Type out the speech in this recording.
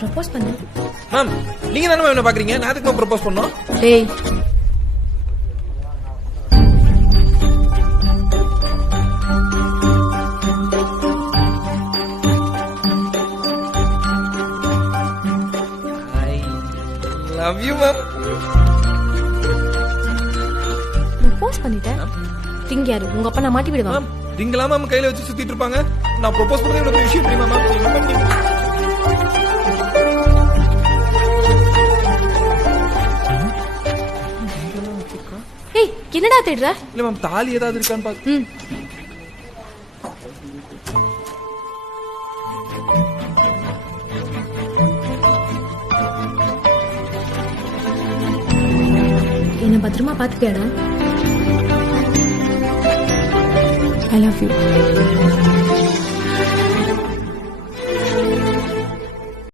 Propose பண்ணு. Ma'am நீங்க தானே மேம் என்ன பாக்குறீங்க? நான் அதுக்கு மேம் ப்ரப்போஸ் பண்ணோம். டேய் லவ் யூ மேம். ப்ரப்போஸ் பண்ணிட்டேன். திங்க யாரு உங்க அப்பா நான் மாட்டி விடுவான். மேம் நீங்களா மேம் கையில வச்சு சுத்திட்டு இருப்பாங்க. நான் ப்ரப்போஸ் பண்ணது எனக்கு விஷயம் தெரியுமா மேம்? என்ன பண்ணீங்க? ஏய் என்னடா தேடுற? இல்ல மேம் தாலி ஏதாவது இருக்கான்னு பாத்து. என்ன பத்திரமா பாத்துப்பியாடா? I love you.